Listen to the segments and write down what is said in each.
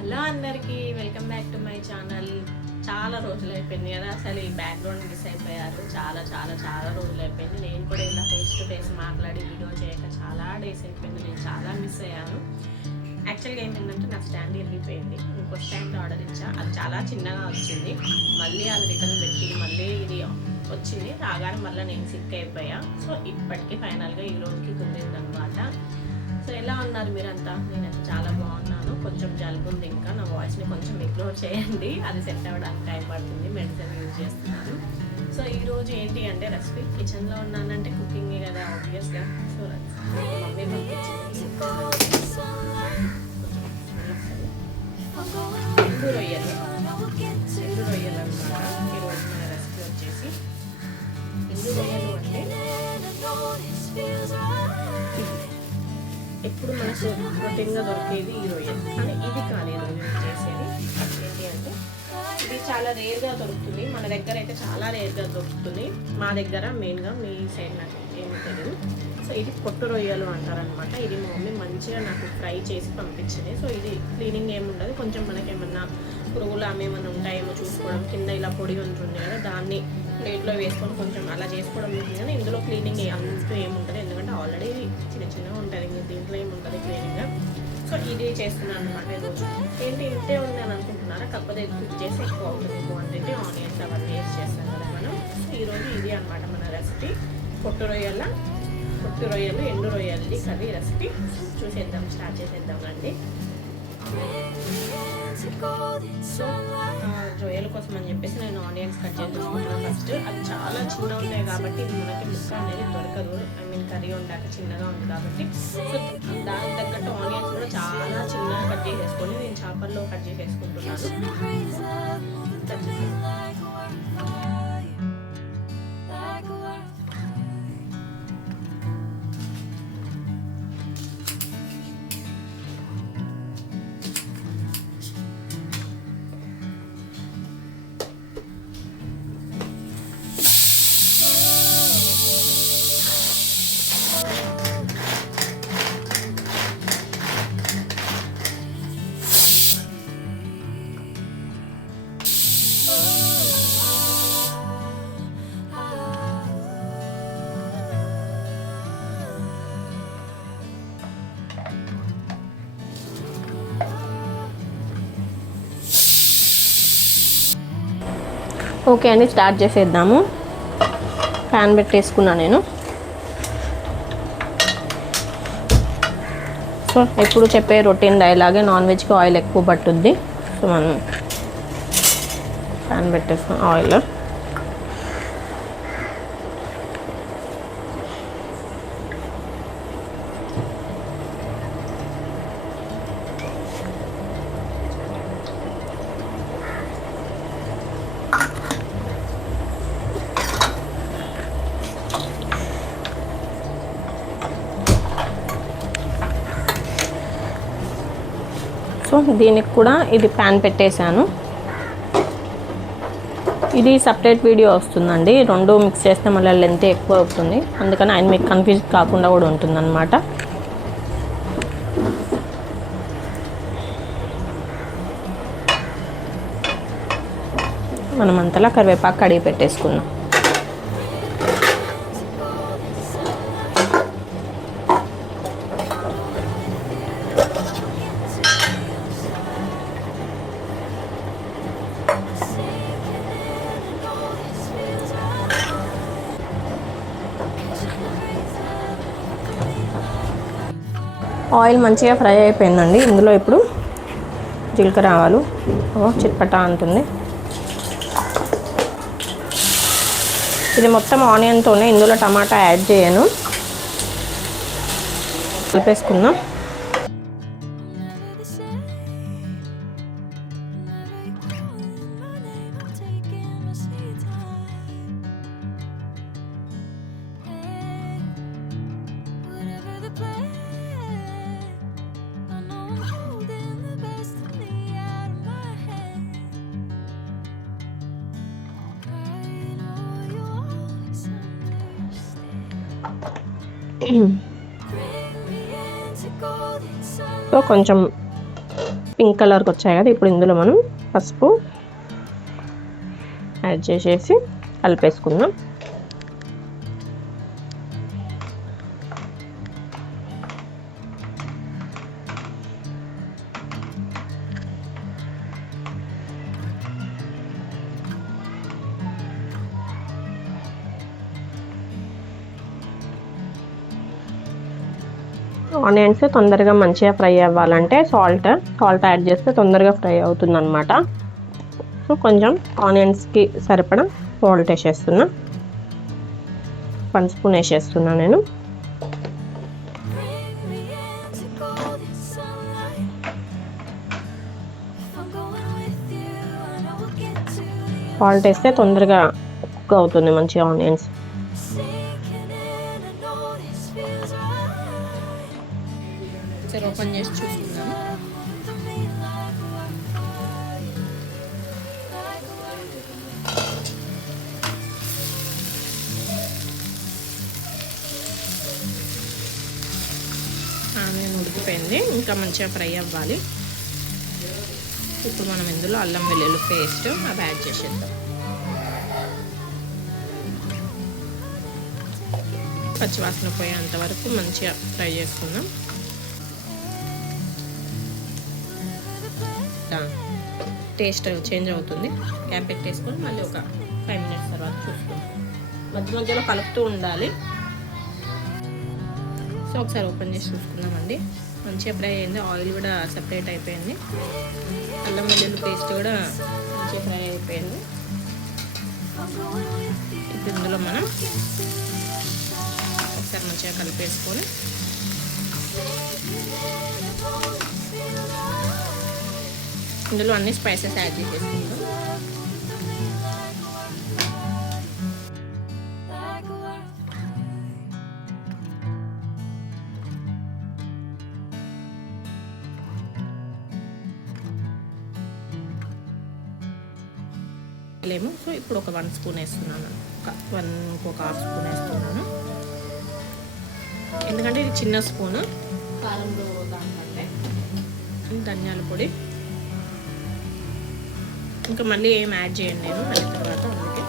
Hello అందరికీ, welcome back to my channel. చాలా రోజులు అయిపోయింది కదా, అసలు ఈ బ్యాక్గ్రౌండ్ మిస్ అయిపోయారు. చాలా చాలా చాలా రోజులు అయిపోయింది. నేను కూడా ఇలా ఫేస్ టు ఫేస్ మాట్లాడి వీడియో చేయక చాలా డేస్ అయిపోయింది. నేను చాలా మిస్ అయ్యాను. యాక్చువల్గా ఏంటంటే నా స్టాండ్ ఇరిగిపోయింది. ఇంకో స్టాండ్ ఆర్డర్ ఇచ్చా, అది చాలా చిన్నగా వచ్చింది. మళ్ళీ అది రిటర్న్ పెట్టి మళ్ళీ ఇది వచ్చింది. రాగానే మళ్ళీ నేను సిక్ అయిపోయా. సో ఇప్పటికీ ఫైనల్గా ఈ రోజుకి కుదిరింది అనమాట. సో ఎలా ఉన్నారు మీరంతా? నేనైతే చాలా బాగున్నాను. కొంచెం జలుబు ఉంది, ఇంకా నా వాయిస్ని కొంచెం ఇగ్నోర్ చేయండి. అది సెట్ అవ్వడానికి టైం పడుతుంది, మెడిసిన్ యూజ్ చేస్తున్నాను. సో ఈరోజు ఏంటి అంటే రెసిపీ, కిచెన్లో ఉన్నానంటే కుకింగ్ కదా ఆబ్వియస్గా. సో మమ్మీ పంపించింది ఎండు రొయ్యలు అనమాట. ఈరోజు మన రెసిపీ వచ్చేసి ఎండు రొయ్యలు అంటే ఎప్పుడు మనకు రొటీన్గా దొరికేది ఈ రొయ్యలు, కానీ ఇది కానీ రొయ్యలు చేసేది ఏంటి అంటే ఇది చాలా రేర్గా దొరుకుతుంది. మన దగ్గర అయితే చాలా రేర్గా దొరుకుతుంది. మా దగ్గర మెయిన్గా, మీ సైడ్ నాకు ఏమీ తెలియదు. సో ఇది పొట్టు రొయ్యలు అంటారనమాట. ఇది మా మమ్మీ మంచిగా నాకు ఫ్రై చేసి పంపించింది. సో ఇది క్లీనింగ్ ఏముండదు. కొంచెం మనకేమన్నా పురుగులు ఏమైనా ఉంటాయేమో చూసుకోవడం, కింద ఇలా పొడి ఉంటుంది కదా, దాన్ని ప్లేట్లో వేసుకొని కొంచెం అలా చేసుకోవడం ఉంటుంది. కానీ ఇందులో క్లీనింగ్ అంటూ ఏముంటుంది, ఎందుకంటే ఆల్రెడీ చిన్న చిన్నగా ఉంటుంది. దీంట్లో ఏముంటుంది క్లీనింగ్గా. సో ఇది చేస్తున్నాను అనమాట. ఈరోజు ఏంటి ఇంతే ఉంది అని అనుకుంటున్నారా? కాకపోతే కుక్ చేసి ఎక్కువ అవుతుంది క్వాంటిటీ. ఆనియన్స్ అవన్నీ వేసి చేస్తాం కదా మనం. సో ఈరోజు ఇది అనమాట మన రెసిపీ, పొట్టు రొయ్యలు ఎండు రొయ్యలది కర్రీ రెసిపీ. చూసేద్దాం, స్టార్ట్ చేసేద్దాం అండి. సో రొయ్యల కోసం అని చెప్పేసి నేను ఆనియన్స్ కట్ చేసుకుంటున్నాను ఫస్ట్. అది చాలా చిన్నగా ఉన్నాయి కాబట్టి మనకి ముక్క అనేది దొరకదు. కర్రీ ఉండాక చిన్నగా ఉంది కాబట్టి. సో దానికి తగ్గట్టు ఆనియన్స్ కూడా చాలా చిన్నగా కట్ చేసేసుకొని నేను చాపర్లో కట్ చేసేసుకుంటున్నాను. ఓకే అండి, స్టార్ట్ చేసేద్దాము. ప్యాన్ పెట్టేసుకున్నాను నేను. సో ఎప్పుడు చెప్పే రొటీన్ డైలాగే, నాన్ వెజ్కి ఆయిల్ ఎక్కువ పట్టుద్ది. సో మనం ప్యాన్ పెట్టేసుకున్నాం. ఆయిల్ సో దీనికి కూడా ఇది ప్యాన్ పెట్టేశాను. ఇది సపరేట్ వీడియో వస్తుందండి. రెండు మిక్స్ చేస్తే మళ్ళీ లెంత్ ఎక్కువ అవుతుంది. అందుకని ఆయన మీకు కన్ఫ్యూజ్ కాకుండా కూడా ఉంటుందన్నమాట. మనం అంతలా కరివేపాకు కడిగి పెట్టేసుకున్నాం. ఆయిల్ మంచిగా ఫ్రై అయిపోయిందండి. ఇందులో ఇప్పుడు జీలకర్ర ఆవాలు చిట్పటా అంటుంది. ఇది మొత్తం ఆనియన్తోనే, ఇందులో టమాటా యాడ్ చేయను. కలిపేసుకుందాం. సో కొంచెం పింక్ కలర్కి వచ్చాయి కదా, ఇప్పుడు ఇందులో మనం పసుపు యాడ్ చేసేసి కలిపేసుకుందాం. ఆనియన్స్ తొందరగా మంచిగా ఫ్రై అవ్వాలంటే సాల్ట్ యాడ్ చేస్తే తొందరగా ఫ్రై అవుతుందన్నమాట. సో కొంచెం ఆనియన్స్కి సరిపడా సాల్ట్ వేసేస్తున్నా, 1 స్పూన్ వేసేస్తున్నా నేను. సాల్ట్ వేస్తే తొందరగా కుక్ అవుతుంది మంచిగా ఆనియన్స్. ఓపెన్ చేసి చూసుకుందాం. ఆనియన్ ఉడికిపోయింది, ఇంకా మంచిగా ఫ్రై అవ్వాలి. ఇప్పుడు మనం ఇందులో అల్లం వెల్లుల్లి పేస్ట్ అవి యాడ్ చేసేద్దాం. పచ్చివాసన పోయేంత వరకు మంచిగా ఫ్రై చేసుకుందాం. టేస్ట్ చేంజ్ అవుతుంది. క్యాప్ పెట్టేసుకొని మళ్ళీ ఒక 5 మినిట్స్ తర్వాత చూసుకుందాం. మధ్య మధ్యలో కలుపుతూ ఉండాలి. సో ఒకసారి ఓపెన్ చేసి చూసుకుందామండి. మంచిగా ఫ్రై అయింది, ఆయిల్ కూడా సెపరేట్ అయిపోయింది, అల్లం వెల్లుల్లి పేస్ట్ కూడా మంచిగా ఫ్రై అయిపోయింది. ఇప్పుడు ఇందులో మనం ఒకసారి మంచిగా కలిపేసుకొని ఇందులో అన్ని స్పైసెస్ యాడ్ చేసేసుకుందాం. సో ఇప్పుడు ఒక 1 స్పూన్ వేస్తున్నాను, ఇంకొక 1/2 స్పూన్ వేస్తున్నాను. ఎందుకంటే ఇది చిన్న స్పూను కారంలో దానికంటే. ధనియాల పొడి ఇంకా మళ్ళీ ఏం యాడ్ చేయండి నేను మళ్ళీ తర్వాత. అందుకే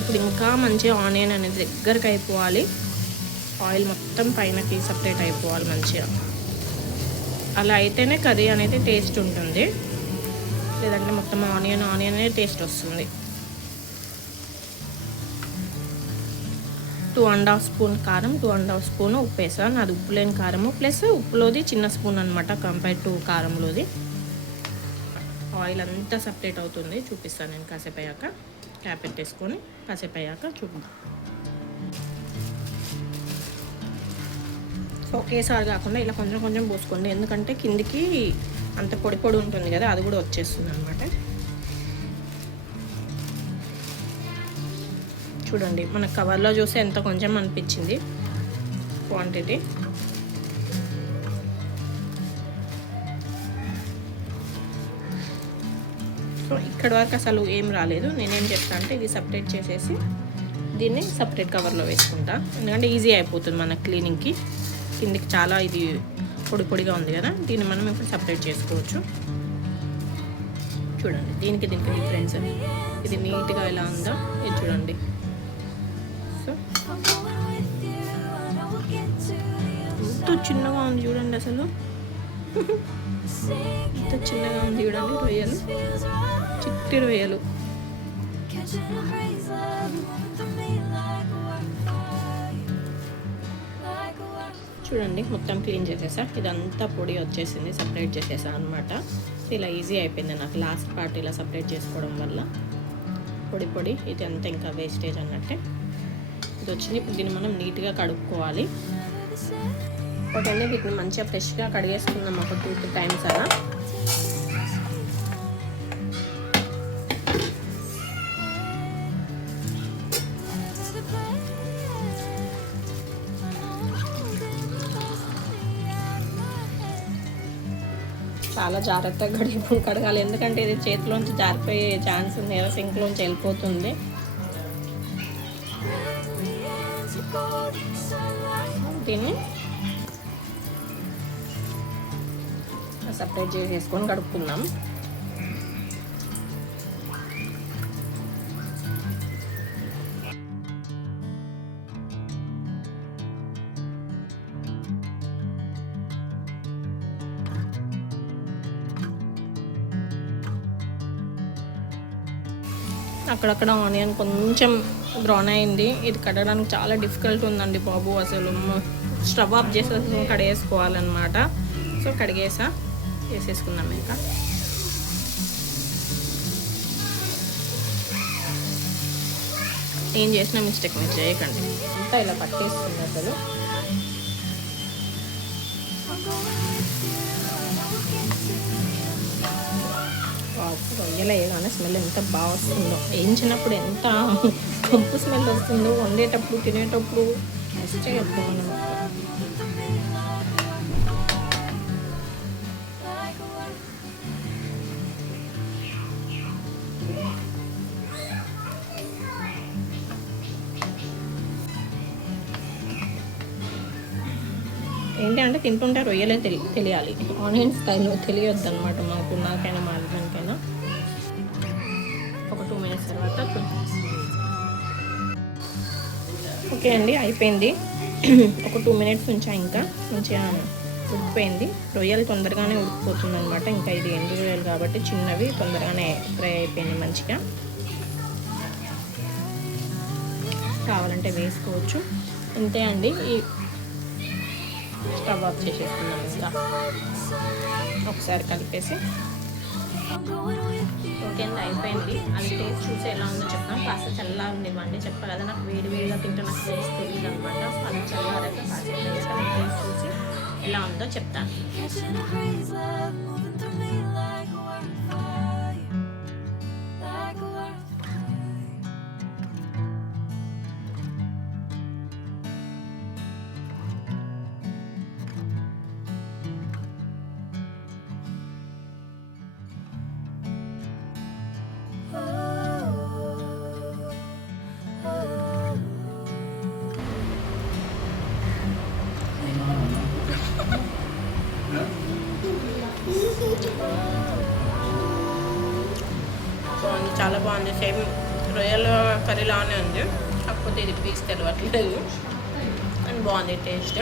ఇప్పుడు ఇంకా మంచిగా ఆనియన్ అనేది దగ్గరకు అయిపోవాలి, ఆయిల్ మొత్తం పైనకి సపరేట్ అయిపోవాలి మంచిగా. అలా అయితేనే కర్రీ అనేది టేస్ట్ ఉంటుంది, లేదంటే మొత్తం ఆనియన్ అనే టేస్ట్ వస్తుంది. 2.5 స్పూన్ కారం, 2.5 స్పూన్ ఉప్పు వేసాను. అది ఉప్పు లేని కారము ప్లస్ ఉప్పులోది చిన్న స్పూన్ అనమాట కంపేర్ టు కారంలోది. ఆయిల్ అంతా సపరేట్ అవుతుంది, చూపిస్తాను నేను కాసేపు అయ్యాక. క్యాప్ పెట్టేసుకొని కాసేపు అయ్యాక చూద్దాం. సో ఒకేసారి కాకుండా ఇలా కొంచెం కొంచెం పోసుకోండి, ఎందుకంటే కిందికి అంత పొడి పొడి ఉంటుంది కదా, అది కూడా వచ్చేస్తుంది అనమాట. చూడండి మన కవర్లో చూస్తే ఎంత కొంచెం అనిపించింది క్వాంటిటీ. సో ఇక్కడ వరకు అసలు ఏం రాలేదు. నేనేం చెప్తాను అంటే ఇది సపరేట్ చేసేసి దీన్ని సపరేట్ కవర్లో వేసుకుంటా, ఎందుకంటే ఈజీ అయిపోతుంది మన క్లీనింగ్కి. కిందికి చాలా ఇది పొడి పొడిగా ఉంది కదా, దీన్ని మనం ఇప్పుడు సపరేట్ చేసుకోవచ్చు. చూడండి దీనికి డిఫరెన్స్, ఇది నీట్గా ఎలా ఉందో ఇది చూడండి. సో ఎంత చిన్నగా ఉంది చూడండి, అసలు ఎంత చిన్నగా ఉంది చూడండి. రొయ్యలు, చిట్టి రొయ్యలు. చూడండి మొత్తం క్లీన్ చేసేసా, ఇదంతా పొడి వచ్చేసింది, సపరేట్ చేసేసా అనమాట. ఇలా ఈజీ అయిపోయింది నాకు లాస్ట్ పార్ట్ ఇలా సపరేట్ చేసుకోవడం వల్ల. పొడి పొడి ఇది అంతా ఇంకా వేస్టేజ్ అన్నట్టే ఇది వచ్చింది. ఇప్పుడు దీన్ని మనం నీట్గా కడుక్కోవాలి. ఒకటి వీటిని మంచిగా ఫ్రెష్గా కడిగేసుకుందాం ఒక 2-3 టైమ్స్ అలా. చాలా జాగ్రత్తగా కడగాలి, ఎందుకంటే ఇది చేతిలోంచి జారిపోయే ఛాన్స్ ఉంది కదా, సింక్లోంచి వెళ్ళిపోతుంది. దీన్ని సపరేట్ చేసేసుకొని కడుక్కుందాం. అక్కడక్కడ ఆనియన్ కొంచెం బ్రౌన్ అయింది. ఇది కడగడానికి చాలా డిఫికల్ట్ ఉందండి బాబు. అసలు స్టవ్ ఆఫ్ చేసేసి కడిగేసుకోవాలన్నమాట. సో కడిగేసా, వేసేసుకుందాం. ఇంకా ఏం చేసినా మిస్టేక్ మీరు చేయకండి. అంతా ఇలా పట్టేస్తుంది అసలు. రొయ్యలు వేయగానే స్మెల్ ఎంత బాగా వస్తుందో, వేయించినప్పుడు ఎంత కంపు స్మెల్ వస్తుందో, వండేటప్పుడు తినేటప్పుడు మస్తు చెప్తాను. ఏంటి అంటే తింటుంటే రొయ్యలే తెలియాలి, ఆనియన్ స్టైల్లో తెలియొద్దు అనమాట మాకు, నాకైనా మా హస్బెండ్కైనా. ఒక 2 minutes తర్వాత ఓకే అండి, అయిపోయింది. ఒక 2 minutes ఉంచా, ఇంకా మంచిగా ఉడికిపోయింది. రొయ్యలు తొందరగానే ఉడికిపోతుంది అనమాట. ఇంకా ఇది ఎండు రొయ్యలు కాబట్టి చిన్నవి, తొందరగానే ఫ్రై అయిపోయింది మంచిగా. కావాలంటే వేసుకోవచ్చు. అంతే అండి, ఈ స్టవ్ ఆఫ్ చేసేస్తున్నాం. ఇంకా ఒకసారి కలిపేసి ఓకే అండి, అయిపోయింది. అది టేస్ట్ చూసి ఎలా ఉందో చెప్తాను. కాస్త చల్లగా ఉండివ్వండి, చెప్పాలి కదా, నాకు వేడిగా తింటే నాకు టేస్ట్ తెలియదు అనమాట. సో అది చల్లారాక కాసేపు అయ్యాక నేను టేస్ట్ చూసి ఎలా ఉందో చెప్తాను. బాగుంది, చాలా బాగుంది. సేమ్ రొయ్యల కర్రీలానే ఉంది, కాకపోతే ఇది పీస్ తెలియట్లేదు. అండ్ బాగుంది టేస్ట్.